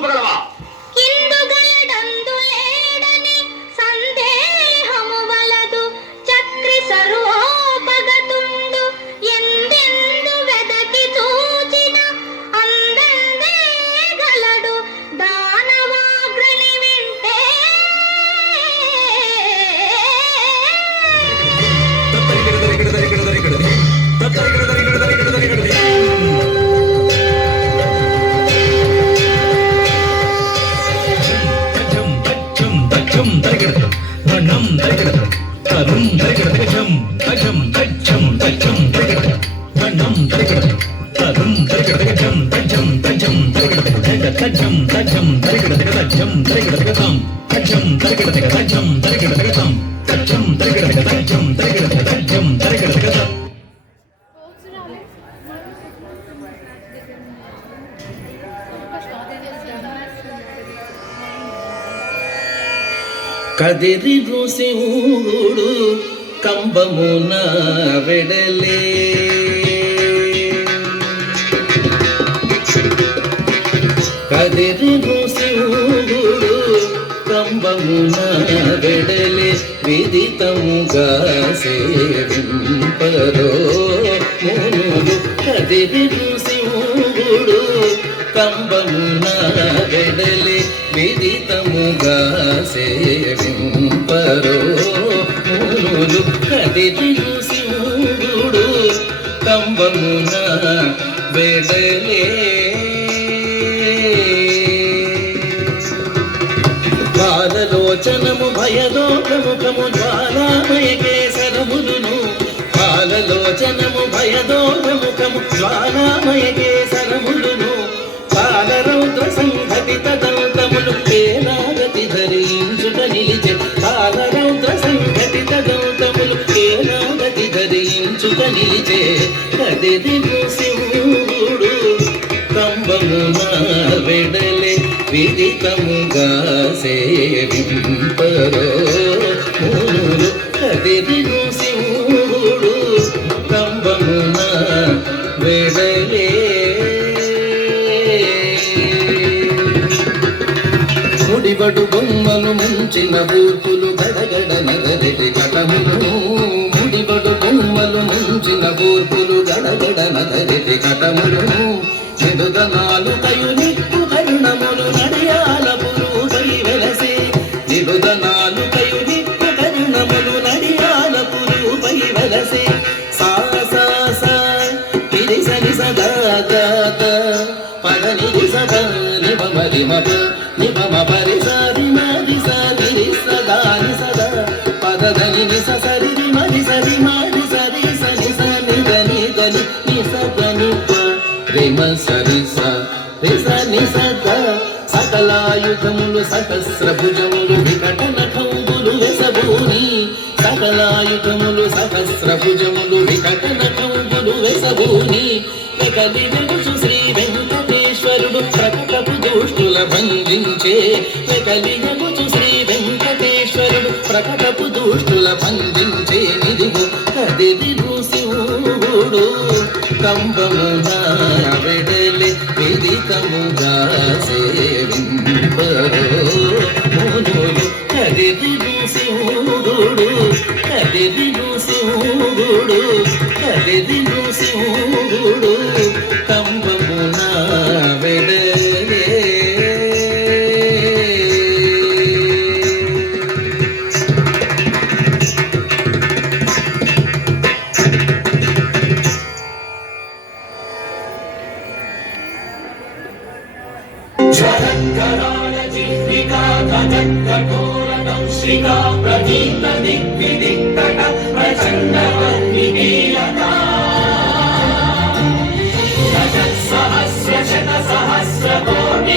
చూపగలవా? కదిరి ఋషివుడు కంబమున వెడలే కదిరి ఋషివుడు కంబమున వెడలే విదితముగా సేవింపరో మునులు కదిరి ఋషివుడు కంబమున వెడలే విదితముగా సేవింపరో మునులు కదిరి శివుడు కంబమున వెడలే బాలలోచనము భయదోముఖము జ్వాలామయ కేసరములును బాలలోచనము భయదోముఖము జ్వాలామయ కేసరములును బాలరౌద్ర సంఘటిత దంతములు ఏనాగతి ధరించుట నిలిచె బాలరౌద్ర సంఘటిత దంతములు ఏనాగతి ధరించుట నిలిచె కదిరి శివుడు కంబమున వెడలే విదితముగా సేవింపరో మునులు కదిరి శివుడు కంబమున వెడలే ముడిబడు బొమ్మలు ముంచిన బూతులు గడగడ నగరెటి కటములు ముడిబడు బొమ్మలు ముంచిన బూతులు గడగడ నగరెటి కటములు నిడుదనాలు కయు నిప్పు కరుణములు నడియాల పురుగై వెలసే నిడుదనాలు కయు నిప్పు కరుణములు నడియాల పురుగై వెలసే సా సా సా నిరి సని సదా గాత పద నిరి సదా నిమ మరి మప నిమ పరి సారి మరి సారి రి సదా ని సదా పద దని ని సరి మరి సరి మరి సరి సని సని దని దని ని సదని ప రేమ సరి స రి సని సదా సకలాయుధములు సహస్రభుజములు వికట నఖంబులు వెసబూని సకలాయుధములు సహస్రభుజములు వికట నఖంబులు వెసబూని కలిజగుచు శ్రీ వెంకటేశ్వరుడు ప్రకటపు దుష్టుల భంజించే కలిజగుచు శ్రీ వెంకటేశ్వరుడు ప్రకటపు దుష్టుల భంజించే నిదిగో కదిరి శివుడు కంబమున వెడలే విదితముగా సేవింపరో మునులు కదిరి శివుడు కదిరి శివుడు కదిరి శివుడు కంబమున వెడలే జ్వరకరాళ జిహ్వికా కటకఠోరదంశ్రికా ప్రదీప్త దిగ్విదిక్కట ప్రచండ వర్ణికీలకా సహస్ర శత సహస్ర కోటి